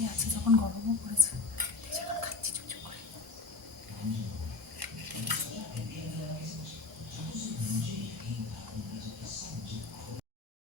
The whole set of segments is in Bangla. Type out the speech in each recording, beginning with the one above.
ঠান্ডাই আছে, যখন গরমও পড়েছে। যখন খাচ্ছি চুপচুপ করে।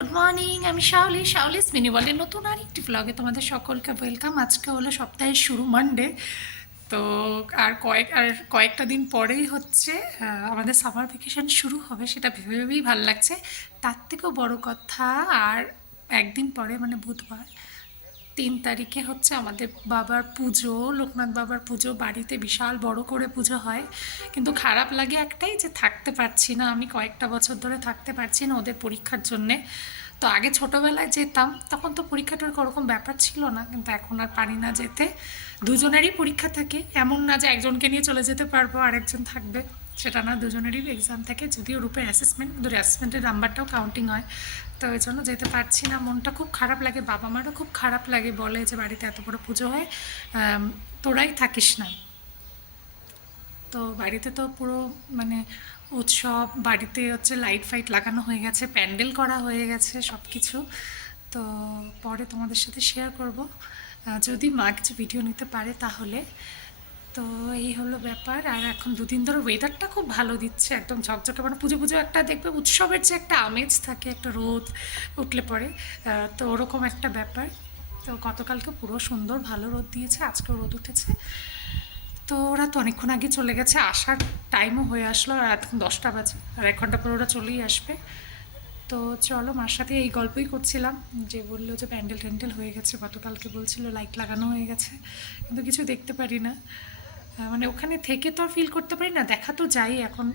গুড মর্নিং, আমি শাওলিস মিনি ওয়ার্ল্ডের নতুন আর একটি ব্লগে তোমাদের সকলকে ওয়েলকাম। আজকে হলো সপ্তাহের শুরু, মানডে। তো কয়েকটা দিন পরেই হচ্ছে আমাদের সামার ভ্যাকেশন শুরু হবে, সেটা ভেবে ভেবেই ভালো লাগছে। তার থেকেও বড় কথা, আর একদিন পরে মানে বুধবার 3 তারিখে হচ্ছে আমাদের বাবার পুজো, লোকনাথ বাবার পুজো। বাড়িতে বিশাল বড় করে পুজো হয়, কিন্তু খারাপ লাগে একটাই যে থাকতে পারছি না। আমি কয়েকটা বছর ধরে থাকতে পারছি না ওদের পরীক্ষার জন্যে। তো আগে ছোটোবেলায় যেতাম, তখন তো পরীক্ষাটার ওরকম ব্যাপার ছিল না, কিন্তু এখন আর পারি না যেতে। দুজনেরই পরীক্ষা থাকে, এমন না যে একজনকে নিয়ে চলে যেতে পারবো আর একজন থাকবে, সেটা না। দুজনেরই এক্সাম থাকে, যদিও রূপের অ্যাসেসমেন্ট, কিন্তু অ্যাসেসমেন্টের নাম্বারটাও কাউন্টিং হয়। তো ওই জন্য যেতে পারছি না, মনটা খুব খারাপ লাগে, বাবা মারও খুব খারাপ লাগে, বলে যে বাড়িতে এত বড় পুজো হয়, তোরাই থাকিস না। তো বাড়িতে তো পুরো মানে উৎসব, বাড়িতে হচ্ছে লাইট ফাইট লাগানো হয়ে গেছে, প্যান্ডেল করা হয়ে গেছে, সব কিছু। তো পরে তোমাদের সাথে শেয়ার করব, যদি মা কিছু ভিডিও নিতে পারে তাহলে। তো এই হলো ব্যাপার। আর এখন দুদিন ধরে ওয়েদারটা খুব ভালো দিচ্ছে, একদম ঝকঝকে, মানে পুজো পুজো একটা দেখবে উৎসবের যে একটা আমেজ থাকে, একটা রোদ উঠলে পরে, তো ওরকম একটা ব্যাপার। তো গতকালকে পুরো সুন্দর ভালো রোদ দিয়েছে, আজকেও রোদ উঠেছে। তো ওরা তো অনেকক্ষণ আগে চলে গেছে, আসার টাইমও হয়ে আসলো, আর এখন 10টা বাজে, আর 1 ঘন্টা পরে ওরা চলেই আসবে। তো চলো, মার সাথে এই গল্পই করছিলাম, যে বললো যে প্যান্ডেল ট্যান্ডেল হয়ে গেছে, গতকালকে বলছিল লাইট লাগানো হয়ে গেছে, কিন্তু কিছু দেখতে পারি না। মানে ওখানে থেকে তো আর ফিল করতে পারি না, দেখা তো যাই এখন,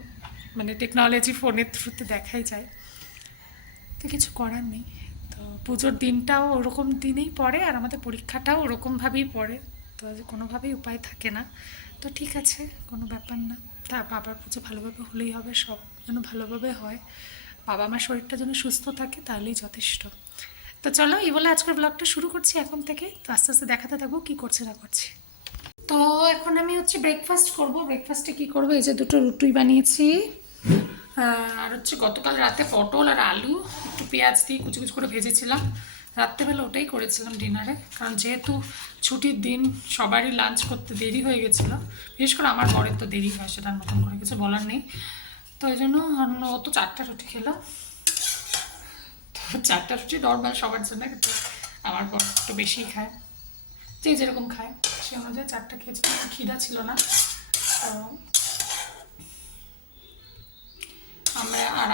মানে টেকনোলজি ফোনের থ্রুতে দেখাই যায়। তো কিছু করার নেই। তো পুজোর দিনটাও ওরকম দিনেই পড়ে, আর আমাদের পরীক্ষাটাও ওরকমভাবেই পড়ে। তো কোনোভাবেই উপায় থাকে না। তো ঠিক আছে, কোনো ব্যাপার না। তা বাবার পুজো ভালোভাবে হলেই হবে, সব যেন ভালোভাবে হয়, বাবা মার শরীরটা যেন সুস্থ থাকে, তাহলেই যথেষ্ট। তো চলো, এই বলে আজকের ব্লগটা শুরু করছি এখন থেকে। তো আস্তে আস্তে দেখাতে থাকবো কী করছে না করছি। তো এখন আমি হচ্ছে ব্রেকফাস্ট করব। ব্রেকফাস্টে কী করবো, এই যে দুটো রুটি বানিয়েছি, আর হচ্ছে গতকাল রাতে পটল আর আলু একটু পেঁয়াজ দিয়ে কুচি কুচি করে ভেজেছিলাম, রাত্রেবেলা ওটাই করেছিলাম ডিনারে। কারণ যেহেতু ছুটির দিন, সবারই লাঞ্চ করতে দেরি হয়ে গেছিলো, বিশেষ করে আমার বরের তো দেরি হয়, সেটা নতুন করে কিছু বলার নেই। তো ওই জন্য ও তো 4টা রুটি খেলো। তো 4টা রুটি নর্মাল সবার জন্য, কিন্তু আমার বর একটু বেশিই খায়, যে যেরকম খায় সে অনুযায়ী 4টা খেয়েছি, খিদা ছিল না। তো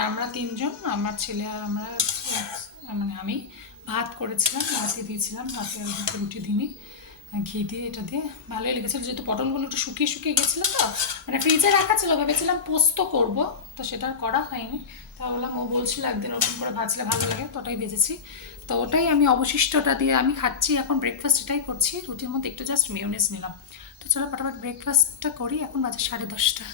আমরা 3জন, আমার ছেলে আর আমরা, মানে আমি ভাত করেছিলাম, ভাতে দিয়েছিলাম, ভাতে আর দুটো রুটি দিনই ঘি দিয়ে, এটা দিয়ে ভালোই লেগেছিলো। যেহেতু পটলগুলো একটু শুকিয়ে শুকিয়ে গেছিলো, তো মানে ফ্রিজে রাখা ছিল, ভেবেছিলাম পোস্ত করব, তো সেটা আর করা হয়নি। তা বললাম, ও বলছিল একদিন ওরকম করে ভাজলে ভালো লাগে, তো ওটাই ভেজেছি। তো ওটাই আমি অবশিষ্টটা দিয়ে আমি খাচ্ছি এখন, ব্রেকফাস্ট এটাই করছি। রুটির মধ্যে একটু জাস্ট মেয়োনেজ নিলাম। তো চলো ফটাফট ব্রেকফাস্টটা করি, এখন বাজে 10:30।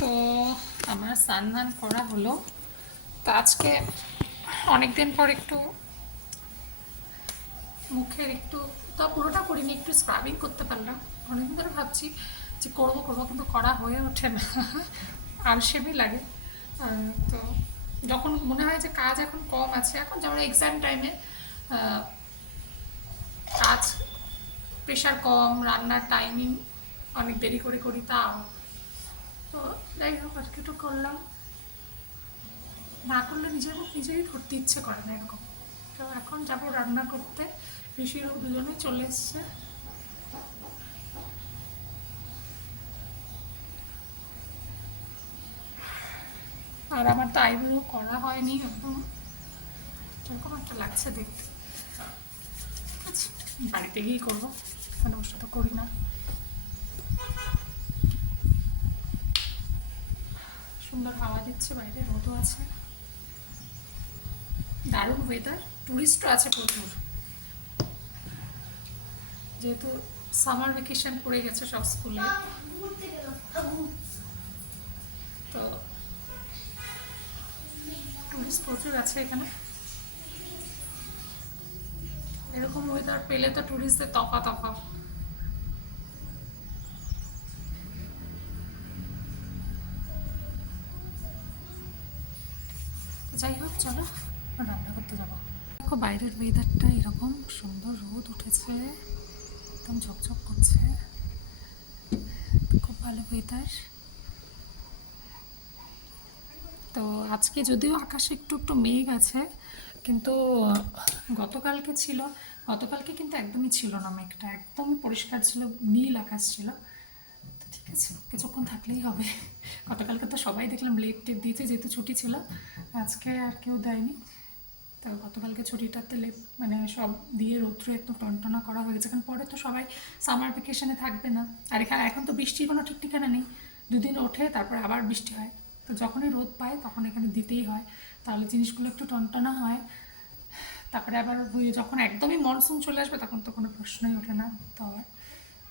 তো আমার স্নান করা হলো। তো আজকে অনেক দিন পর একটু মুখের একটু, তা পুরোটা করিনি, একটু স্ক্রাবিং করতে পারলাম। অনেকদিন ধরে ভাবছি যে করবো করবো, কিন্তু করা হয়ে ওঠে না, আলসেমি লাগে। তো যখন মনে হয় যে কাজ এখন কম আছে, এখন যেমন এক্সাম টাইমে কাজ প্রেশার কম, রান্নার টাইমিং অনেক দেরি করে করি, তাও তো যাই হোক আজকে একটু করলাম। না করলে নিজের মুখ নিজেরই ধরতে ইচ্ছে করে না এরকম। তো এখন যাবো রান্না করতে, ঋষির দুজনে চলে এসছে। আর আমার তো আইব্রো করা হয়নি, একদম এরকম একটা লাগছে দেখতে। আচ্ছা, বাড়িতে গিয়েই করবো, এখানে বসে তো করি না। সুন্দর হাওয়া দিচ্ছে, বাইরে রোদও আছে, দারুণ ওয়েদার। টুরিস্টও আছে প্রচুর, যেহেতু সামার ভ্যাকেশন পড়ে গেছে সব স্কুলে, তো টুরিস্ট প্রচুর আছে এখানে। এরকম ওয়েদার পেলে তো টুরিস্টদের তফা তফা। যাই হোক চলো রান্না করতে যাবো। দেখো বাইরের ওয়েদারটা এরকম সুন্দর, রোদ উঠেছে, একদম ঝকঝক করছে, খুব ভালো ওয়েদার। তো আজকে যদিও আকাশে একটু একটু মেঘ আছে, কিন্তু গতকালকে ছিল, গতকালকে কিন্তু একদমই ছিল না মেঘটা, একদমই পরিষ্কার ছিল, নীল আকাশ ছিল। তো ঠিক আছে, কিছুক্ষণ থাকলেই হবে। গতকালকে তো সবাই দেখলাম লেপ টেপ দিয়েছে, যেহেতু ছুটি ছিল। আজকে আর কেউ দেয়নি। তো গতকালকে ছুটিটাতে লেপ মানে সব দিয়ে রৌদ্র একদম টনটনা করা হয়ে গেছে, কারণ পরে তো সবাই সামার ভ্যাকেশনে থাকবে না। আর এখানে এখন তো বৃষ্টির কোনো ঠিক ঠিকানা নেই, দুদিন ওঠে তারপরে আবার বৃষ্টি হয়। তো যখনই রোদ পায় তখন এখানে দিতেই হয়, তাহলে জিনিসগুলো একটু টনটনা হয়। তারপরে আবার যখন একদমই মনসুন চলে আসবে তখন তো কোনো প্রশ্নই ওঠে না দিতে হয়।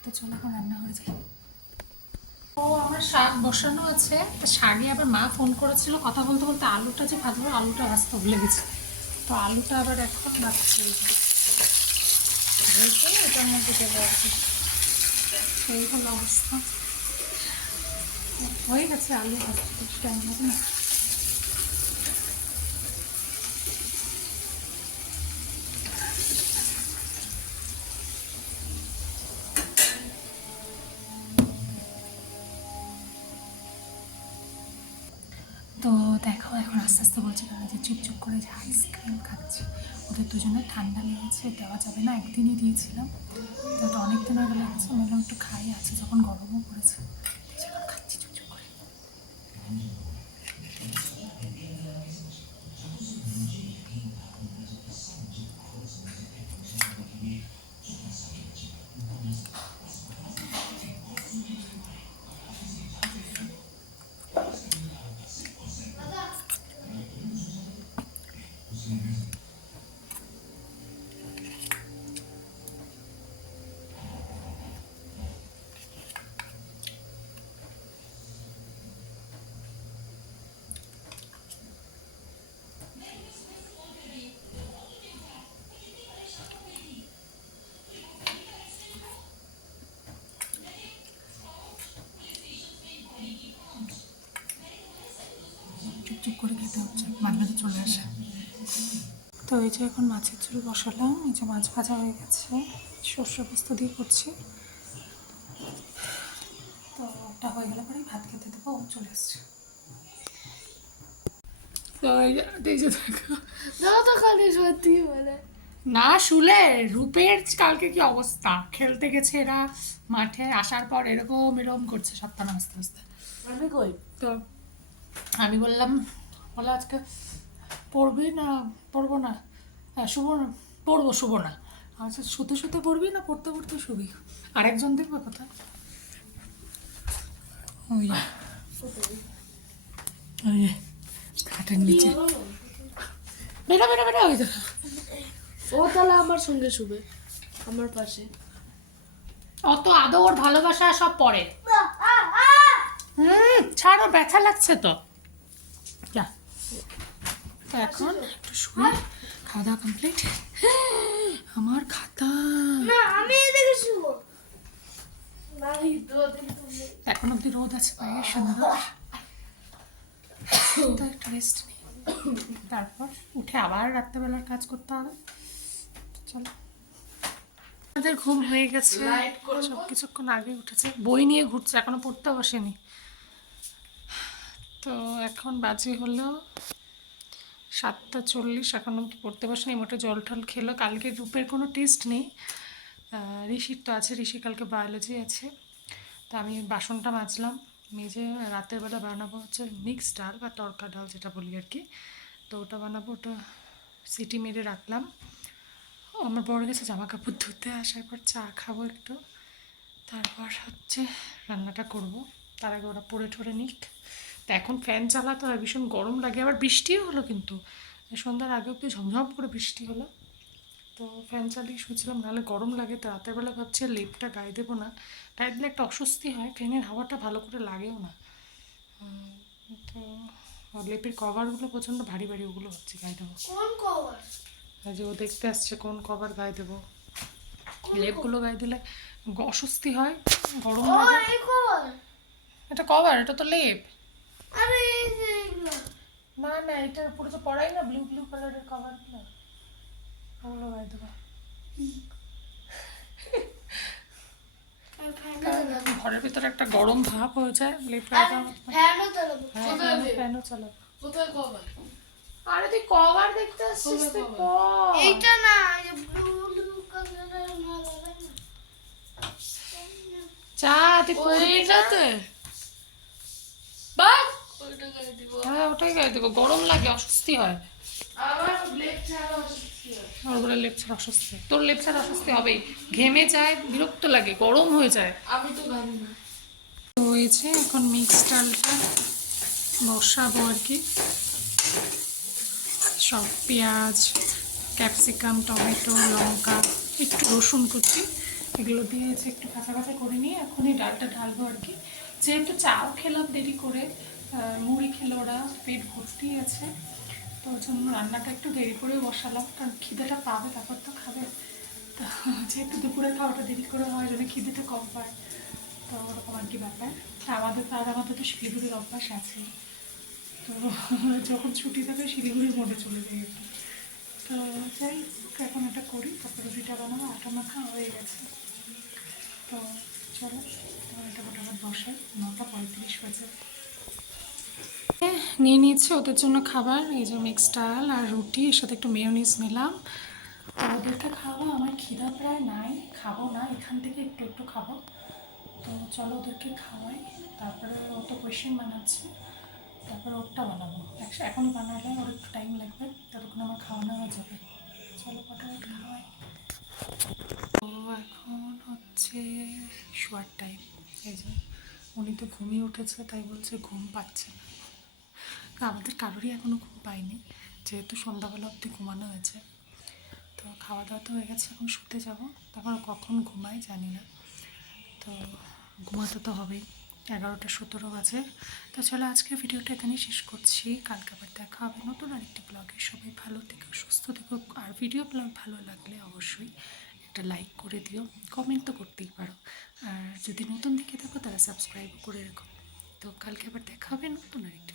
তো চলো এখন রান্না হয়ে যায়। ও আমার শাক বসানো আছে, তো শাকে আবার মা ফোন করেছিল, কথা বলতে বলতে আলুটা যে ভাজবো, আলুটা ভাজতে ভুলে গেছে। তো আলুটা আবার এখন ভাজছি, এটার মধ্যে দেবো আর কি। এই হলো অবস্থা, হয়ে গেছে আলু ভাজতে, বেশি টাইম হবে না। তো দেখো এখন আস্তে আস্তে বলছে তারা যে চুপচুপ করে যে আইসক্রিম খাচ্ছে, ওদের দুজনের ঠান্ডা লেগেছে, দেওয়া যাবে না, একদিনই দিয়েছিলাম, তো ওটা অনেক দিন আগে লেগেছে, বললাম একটু খাই, আছে যখন গরমও পড়েছে, এখন খাচ্ছি চুপচুপ করে। চুপচুপ করে খেতে হচ্ছে, মাঝে মাঝে চলে আসে। তো এই যে এখন মাছের ঝোল বসালাম, এই যে মাছ ভাজা হয়ে গেছে, সর্ষে পোস্ত দিয়ে করছি। তো ওটা হয়ে গেলে পরেই ভাত খেতে দেবো, ও চলে আসছে। তো এই যে দেখো, দাদা তো খালি সত্যি বলে না শুলে রূপের কালকে কি অবস্থা, খেলতে গেছে এরা মাঠে, আসার পর এরকম এরকম করছে সপ্তাহ আস্তে আস্তে। আমি কই তো আমি বললাম, বলে আজকে পড়বি না, পড়বো না, হ্যাঁ শুভ না, পড়বো শুভ না। আচ্ছা শুতে শুতে পড়বি না পড়তে পড়তে শুবি? আরেকজন দেখবে কথা, ওই ওই খাটের নিচে, বেটা বেটা বেটা, ওই দেখো। ও তাহলে আমার সঙ্গে শুবে আমার পাশে। অত আদর ভালোবাসা সব পরে, ছাড়ো, ব্যথা লাগছে তো। যা, তো এখন একটু শুয়ে, খাওয়া দাওয়া কমপ্লিট। আমার খাতা, না আমি এদিকে শুবো না, এই তো এখন অব্দি রোদ আছে বাইরে সুন্দর। তো একটু রেস্ট নিই, তারপর উঠে আবার রাত্রেবেলার কাজ করতে হবে। চলো, আমাদের ঘুম হয়ে গেছে, সব কিছুক্ষণ আগে উঠেছে, বই নিয়ে ঘুরছে, এখনো পড়তে বসেনি। তো এখন বাজে হলো 7:40, এখনও পড়তে বসেনি, মোটে জল টল খেলো। কালকে রূপের কোনো টেস্ট নেই, ঋষির তো আছে, ঋষি কালকে বায়োলজি আছে। তো আমি বাসনটা মাজলাম, মেজে রাতের বেলা বানাবো হচ্ছে মিক্স ডাল বা তড়কা ডাল যেটা বলি আর কি। তো ওটা বানাবো, ওটা সিটি মেরে রাখলাম। আমার বড় গেছে জামা কাপড় ধুতে, আসার পর চা খাবো একটু, তারপর হচ্ছে রান্নাটা করব। তার আগে ওরা পড়ে ঠরে নিক। তো এখন ফ্যান চালাতে হয়, ভীষণ গরম লাগে, আবার বৃষ্টিও হলো কিন্তু সন্ধ্যার আগে অব্দি ঝমঝম করে বৃষ্টি হলো। তো ফ্যান চালিয়ে শুয়েছিলাম, নাহলে গরম লাগে। তো রাতের বেলা ভাবছি লেপটা গায়ে দেবো না, গায়ে দিলে একটা অস্বস্তি হয়, ফ্যানের হাওয়াটা ভালো করে লাগেও না। তো লেপের কভারগুলো প্রচণ্ড ভারী ভারী, ওগুলো হচ্ছে গায়ে দেবো। কোন কভার? যে ও দেখতে আসছে কোন কভার গায়ে দেবো। লেপগুলো গায়ে দিলে অস্বস্তি হয়, গরম লাগে। এই কভার? এটা কভার, এটা তো লেপ। আরে এই যে এগুলো। না না, এটার উপরে তো পড়াই না, ব্লু ব্লু কালারের কভারগুলো, ওগুলো গায়ে দেবো। ঘরের ভিতরে একটা গরম ভাব হয়ে যায়, লেপ গায়ে দেওয়া হতো না। ফ্যানও চালাবো। হ্যাঁ, ফ্যানও চালাবো। কোথায় কভার? আরে তুই কভার দেখতে আসছিস, তুই এইটা না, এই ব্লু ব্লু কালারের মালা না। চা তুই পড়বি না তো? বাস ওইটা গায়ে দিব। হ্যাঁ, ওটাই গায়ে দেবো, গরম লাগে, অস্বস্তি হয়। আবার ব্লেড ছাড়া অস্বস্তি হয়। আমার বলে লেপ ছাড়া অস্বস্তি, তোর লেপ ছাড়া অস্বস্তি হবেই, ঘেমে যায়, বিরক্ত লাগে, গরম হয়ে যায়। আমি তো জানি না। তো হয়েছে, এখন মিক্স ডালটা বসাবো আর কি। সব পেঁয়াজ, ক্যাপসিকাম, টমেটো, লঙ্কা, একটু রসুন কুচি, এগুলো দিয়েছে একটু কাঁচা কাঁচা করে নিয়ে এখন এই ডালটা ঢালবো আর কি। যেহেতু চাও খেলাম দেরি করে, মুড়ি খেলো ওরা, পেট ভর্তি আছে, তো ওই জন্য রান্নাটা একটু দেরি করে বসালাম, কারণ খিদেটা পাবে তারপর তো খাবে। তো যেহেতু দুপুরে খাওয়াটা দেরি করে হয়, যদি খিদেটা কম পায়, তো ওরকম আর কি ব্যাপার। আমাদের তো শিলিগুড়ির অভ্যাস আছে, তো যখন ছুটি থাকে শিলিগুড়ির মোড়ে চলে যাই একটু। তো যাই হোক, এখন এটা করি, তারপরে রুটিটা বানাবো, আটা মাখা হয়ে গেছে। তো চলো, তোমার এটা মোটামুটি বসে 9:35 বাজে। নিয়ে নিয়েছি ওদের জন্য খাবার, এই যে মিক্স ডাল আর রুটি, এর সাথে একটু মেয়োনিজ নিলাম। তো ওদেরকে খাবো, আমার খিদা প্রায় নাই, খাবো না, এখান থেকে একটু একটু খাবো। তো চলো ওদেরকে খাওয়াই, তারপরে ও তো কোয়েশ্চেন বানাচ্ছে, তারপরে ওরটা বানাবো। এখনই বানালে ওর একটু টাইম লাগবে, ততক্ষণ আমার খাওয়ানো হয়ে যাবে। চলো ফটাফট খাওয়াই। তো এখন হচ্ছে শোয়ার টাইম, এই যে উনি তো ঘুমিয়ে উঠেছে, তাই বলছে ঘুম পাচ্ছে না। তো আমাদের কারোরই এখনও ঘুম পায়নি, যেহেতু সন্ধ্যাবেলা অবধি ঘুমানো হয়েছে। তো খাওয়া দাওয়া তো হয়ে গেছে, এখন শুতে যাব, তারপর কখন ঘুমাই জানি না। তো ঘুমাতে তো হবেই, 11:17 বাজে। তো চলো আজকের ভিডিওটা এখানেই শেষ করছি, কালকে আবার দেখা হবে নতুন আরেকটি ব্লগে। সবাই ভালো থেকো, সুস্থ থেকো, আর ভিডিও ব্লগ ভালো লাগলে অবশ্যই একটা লাইক করে দিও, কমেন্ট তো করতেই পারো, আর যদি নতুন দেখে থাকো তারা সাবস্ক্রাইবও করে রেখো। তো কালকে আবার দেখা হবে নতুন আরেকটি